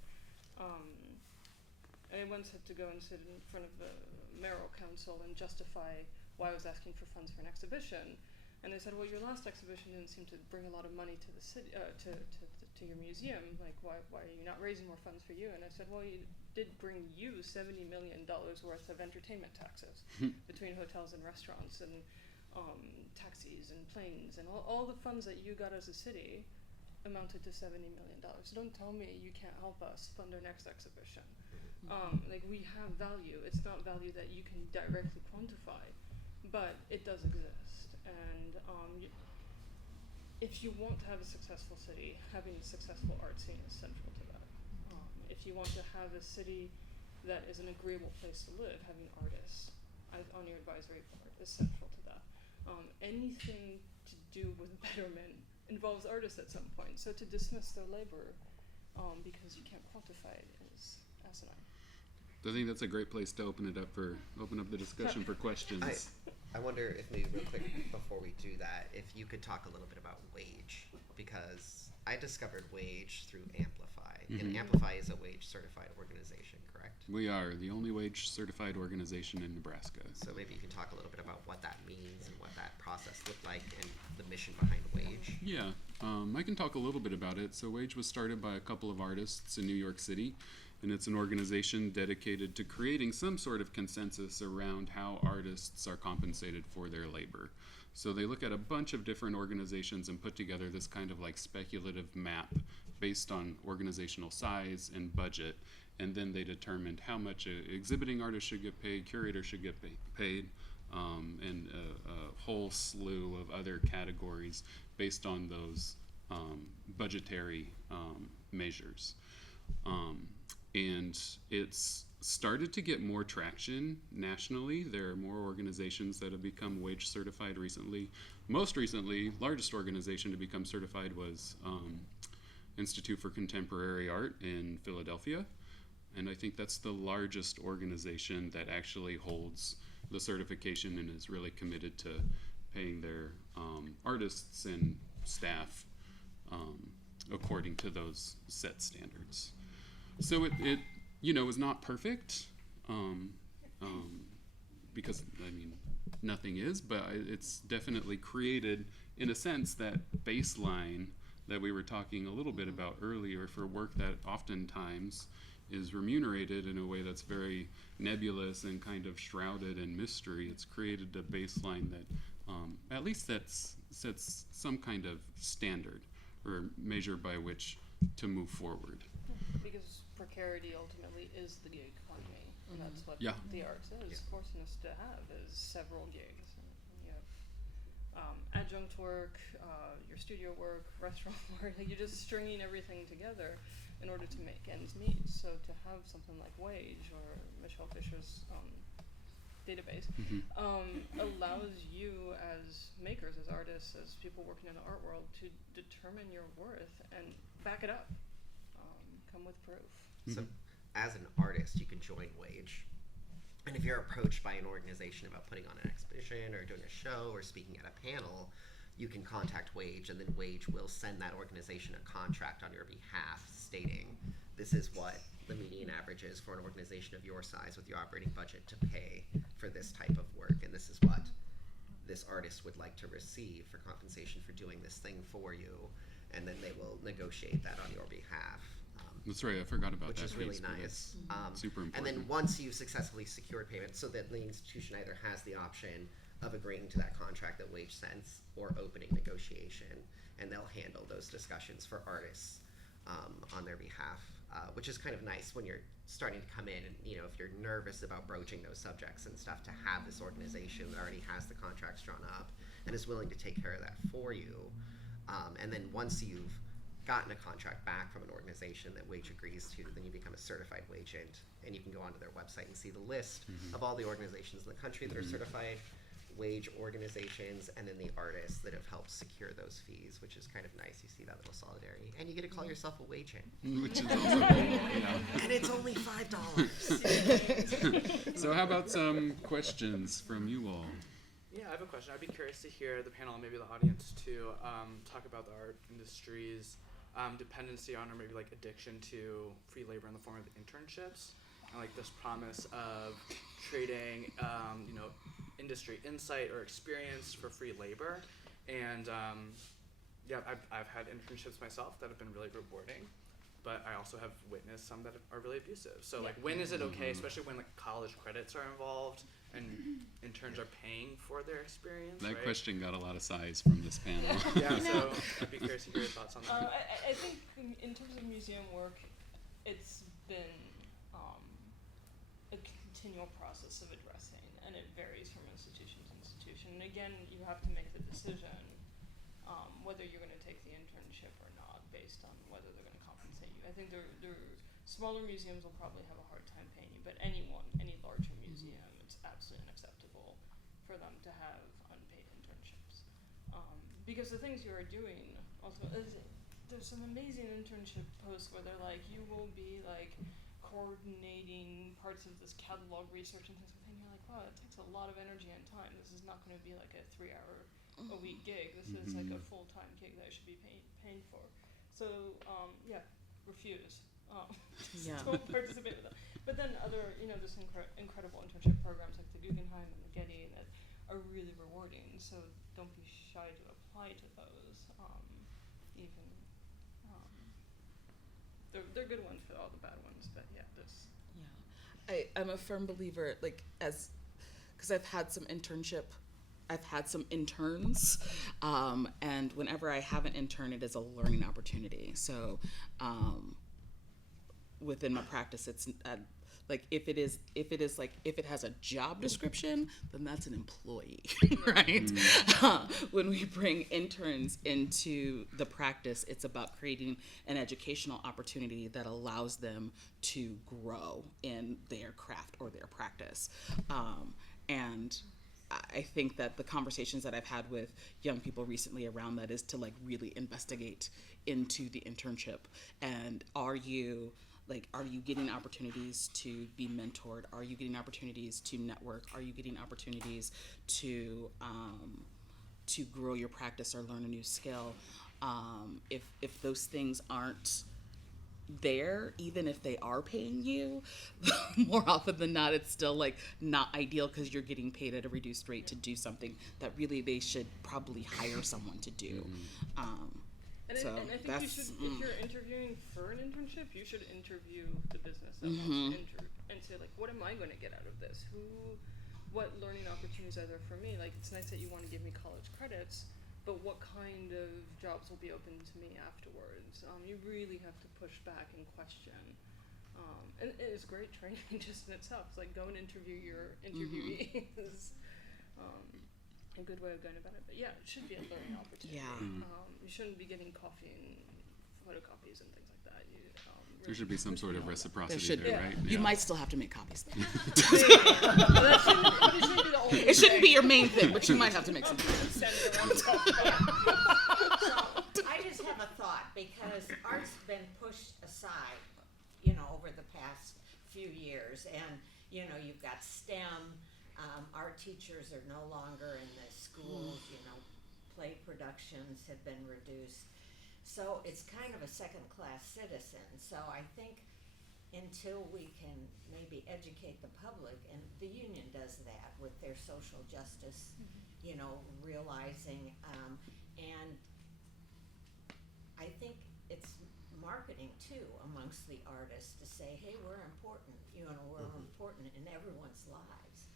I once had to go and sit in front of the mayoral council and justify why I was asking for funds for an exhibition. And they said, well, your last exhibition didn't seem to bring a lot of money to the city, to your museum. Like, why are you not raising more funds for you? And I said, well, it did bring you $70 million worth of entertainment taxes between hotels and restaurants and taxis and planes and all the funds that you got as a city amounted to $70 million. So don't tell me you can't help us fund our next exhibition. Like, we have value. It's not value that you can directly quantify, but it does exist. And if you want to have a successful city, having a successful art scene is central to that. If you want to have a city that is an agreeable place to live, having artists on your advisory board is central to that. Anything to do with betterment involves artists at some point. So to dismiss their labor because you can't quantify it is asinine. I think that's a great place to open up the discussion for questions. I wonder if maybe real quick before we do that, if you could talk a little bit about Wage, because I discovered Wage through Amplify, and Amplify is a Wage certified organization, correct? We are the only wage certified organization in Nebraska. So maybe you can talk a little bit about what that means and what that process looked like and the mission behind Wage. Yeah, I can talk a little bit about it. So Wage was started by a couple of artists in New York City, and it's an organization dedicated to creating some sort of consensus around how artists are compensated for their labor. So they look at a bunch of different organizations and put together this kind of like speculative map based on organizational size and budget, and then they determined how much exhibiting artists should get paid, curators should get paid, and a whole slew of other categories based on those budgetary measures. And it's started to get more traction nationally. There are more organizations that have become wage certified recently. Most recently, largest organization to become certified was Institute for Contemporary Art in Philadelphia. And I think that's the largest organization that actually holds the certification and is really committed to paying their artists and staff according to those set standards. So it is not perfect, because, I mean, nothing is, but it's definitely created, in a sense, that baseline that we were talking a little bit about earlier for work that oftentimes is remunerated in a way that's very nebulous and kind of shrouded in mystery. It's created a baseline that at least sets some kind of standard or measure by which to move forward. Because precarity ultimately is the gig economy, and that's what Yeah. the arts is forcing us to have, is several gigs. adjunct work, your studio work, restaurant work. Like, you're just stringing everything together in order to make ends meet. So to have something like Wage or Michelle Fisher's database allows you as makers, as artists, as people working in the art world to determine your worth and back it up. Come with proof. So, as an artist, you can join Wage. And if you're approached by an organization about putting on an exhibition or doing a show or speaking at a panel, you can contact Wage, and then Wage will send that organization a contract on your behalf stating this is what the median average is for an organization of your size with your operating budget to pay for this type of work, and this is what this artist would like to receive for compensation for doing this thing for you, and then they will negotiate that on your behalf. That's right, I forgot about Which that is really piece, but nice. that's super important. And then once you've successfully secured payment, so that the institution either has the option of agreeing to that contract that Wage sends or opening negotiation, and they'll handle those discussions for artists on their behalf, which is kind of nice when you're starting to come in and, you know, if you're nervous about broaching those subjects and stuff, to have this organization that already has the contracts drawn up and is willing to take care of that for you. And then once you've gotten a contract back from an organization that Wage agrees to, then you become a certified wagent, and you can go onto their website and see the list of all the organizations in the country that are certified Wage organizations, and then the artists that have helped secure those fees, which is kind of nice. You see that little solidarity, and you get to call yourself a wagent. Which is also cool, yeah. And it's only $5. So how about some questions from you all? Yeah, I have a question. I'd be curious to hear the panel and maybe the audience to talk about the art industry's dependency on, or maybe like addiction to, free labor in the form of internships, and like this promise of trading, you know, industry insight or experience for free labor. And yeah, I've had internships myself that have been really rewarding, but I also have witnessed some that are really abusive. So like, when is it okay, especially when like college credits are involved and interns are paying for their experience? That right? question got a lot of sighs from this panel. Yeah, so I'd be curious to hear your thoughts on that. I think in terms of museum work, it's been a continual process of addressing, and it varies from institution to institution. And again, you have to make the decision whether you're going to take the internship or not, based on whether they're going to compensate you. I think smaller museums will probably have a hard time paying you, but any larger museum, it's absolutely unacceptable for them to have unpaid internships. Because the things you are doing, also, there's some amazing internship posts where they're like, you will be like coordinating parts of this catalog research and things like that. And you're like, wow, that takes a lot of energy and time. This is not going to be like a 3-hour-a-week gig. This is like a full-time gig that I should be paying for. So yeah, refuse. Don't participate with that. But then other, just incredible internship programs like the Guggenheim and the Getty that are really rewarding. So don't be shy to apply to those. They're good ones for all the bad ones, but yeah, this. Yeah, I'm a firm believer, because I've had some interns, and whenever I have an intern, it is a learning opportunity. So within my practice, it's if it has a job description, then that's an employee, right? When we bring interns into the practice, it's about creating an educational opportunity that allows them to grow in their craft or their practice. And I think that the conversations that I've had with young people recently around that is to really investigate into the internship, and are you getting opportunities to be mentored? Are you getting opportunities to network? Are you getting opportunities to grow your practice or learn a new skill? If those things aren't there, even if they are paying you, more often than not, it's still not ideal, because you're getting paid at a reduced rate to do something that really they should probably hire someone to do. And I think you should, if you're interviewing for an internship, you should interview the business that wants to and say, what am I going to get out of this? What learning opportunities are there for me? It's nice that you want to give me college credits, but what kind of jobs will be open to me afterwards? You really have to push back and question. And it is great training just in itself. It's go and interview your interviewees. a good way of going about it. But yeah, it should be a learning opportunity. Yeah. You shouldn't be getting coffee and photocopies and things like that. There should be some sort of There reciprocity should there, be. right? You Yeah. might still have to make copies. But that shouldn't be the only It shouldn't thing. be your main thing, but you might have to make some. Send it around the coffee. So I just have a thought, because art's been pushed aside, over the past few years, and, you've got STEM, art teachers are no longer in the schools, play productions have been reduced. So it's kind of a second-class citizen. So I think until we can maybe educate the public, and the union does that with their social justice, realizing, and I think it's marketing too amongst the artists to say, hey, we're important, we're important in everyone's lives.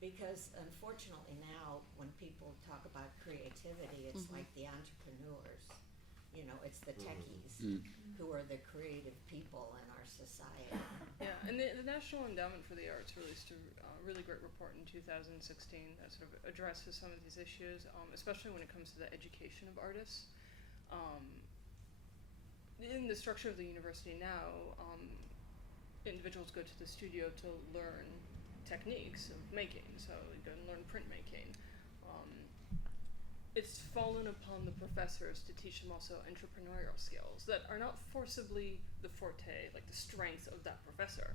Because unfortunately now, when people talk about creativity, it's like the entrepreneurs. It's the techies who are the creative people in our society. Yeah, and the National Endowment for the Arts released a really great report in 2016 that sort of addresses some of these issues, especially when it comes to the education of artists. In the structure of the university now, individuals go to the studio to learn techniques of making, so you go and learn printmaking. It's fallen upon the professors to teach them also entrepreneurial skills that are not forcibly the forte, like the strength of that professor.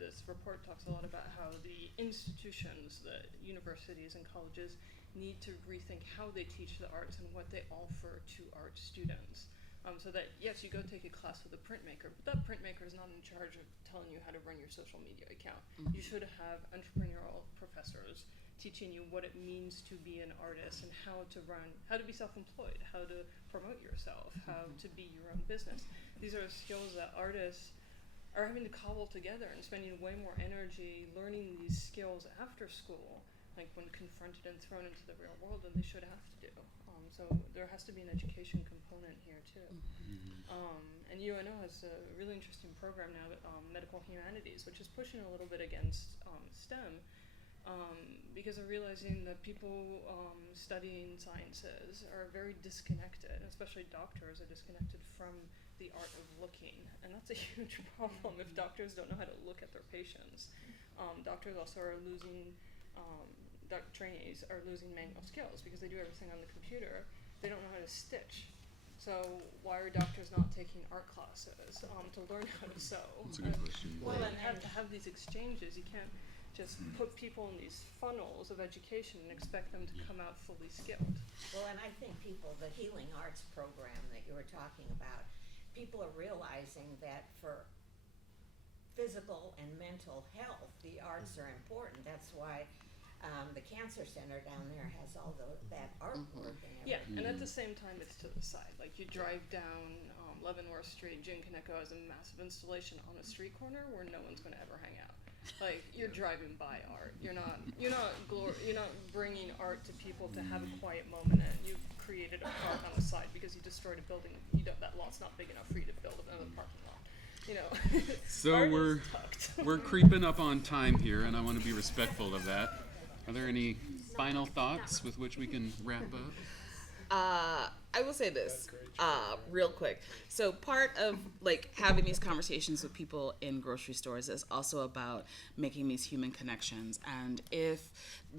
This report talks a lot about how the institutions, the universities and colleges, need to rethink how they teach the arts and what they offer to art students. So that, yes, you go take a class with a printmaker, but that printmaker is not in charge of telling you how to run your social media account. You should have entrepreneurial professors teaching you what it means to be an artist and how to be self-employed, how to promote yourself, how to be your own business. These are skills that artists are having to cobble together and spending way more energy learning these skills after school, like when confronted and thrown into the real world, than they should have to do. So there has to be an education component here too. And UNO has a really interesting program now, Medical Humanities, which is pushing a little bit against STEM, because they're realizing that people studying sciences are very disconnected, especially doctors are disconnected from the art of looking, and that's a huge problem if doctors don't know how to look at their patients. Doctors also are losing, trainees are losing manual skills because they do everything on the computer. They don't know how to stitch. So why are doctors not taking art classes to learn how to sew? That's a good question. Well, you have to have these exchanges. You can't just put people in these funnels of education and expect them to come out fully skilled. Well, and I think the healing arts program that you were talking about, people are realizing that for physical and mental health, the arts are important. That's why the cancer center down there has all that artwork and everything. Yeah, and at the same time, it's to the side. Like you drive down Leavenworth Street, June Kaneko has a massive installation on a street corner where no one's going to ever hang out. Like you're driving by art. You're not bringing art to people to have a quiet moment. And you've created a park on the side because you destroyed a building. That lot's not big enough for you to build another parking lot. So art we're is tucked. we're creeping up on time here, and I want to be respectful of that. Are there any final thoughts with which we can wrap up? I will say this real quick. So part of having these conversations with people in grocery stores is also about making these human connections. And if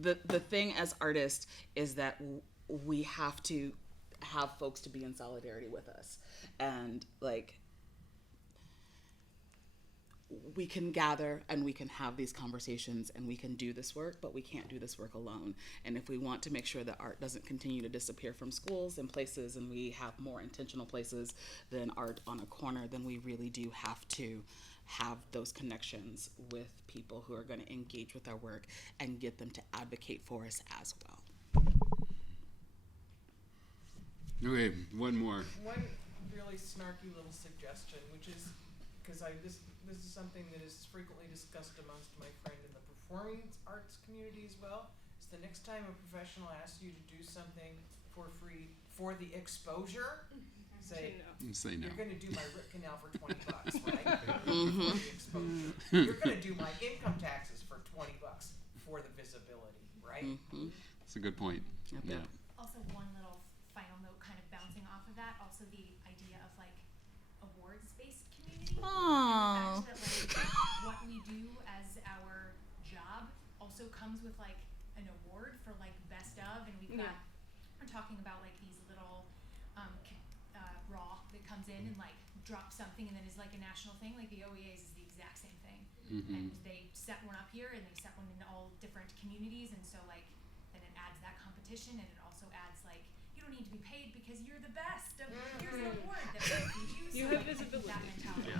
the thing as artists is that we have to have folks to be in solidarity with us, and we can gather and we can have these conversations and we can do this work, but we can't do this work alone. And if we want to make sure that art doesn't continue to disappear from schools and places, and we have more intentional places than art on a corner, then we really do have to have those connections with people who are going to engage with our work and get them to advocate for us as well. Okay, one more. One really snarky little suggestion, which is, because this is something that is frequently discussed amongst my friend in the performing arts community as well, is the next time a professional asks you to do something for free for the exposure, say no. You're going to do my root canal for $20, right? For the exposure. You're going to do my income taxes for $20 for the visibility, right? It's a good point. Yep, Yeah. yep. Also, one little final note kind of bouncing off of that, also the idea of like awards-based community. Aww. And the fact that like what we do as our job also comes with like an award for like best of, and we're talking about like these little raw that comes in and like drops something and then is like a national thing. Like the OEAs is the exact same thing, and they set one up here and they set one in all different communities, and so like then it adds that competition, and it also adds like you don't need to be paid because you're the best. Here's an award that we you. You So have like, I think visibility. that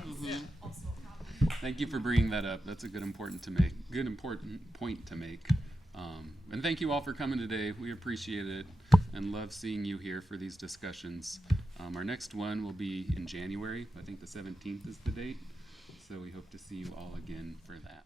mentality is also a problem. Thank you for bringing that up. That's a good important point to make. And thank you all for coming today. We appreciate it and love seeing you here for these discussions. Our next one will be in January. I think the 17th is the date. So we hope to see you all again for that.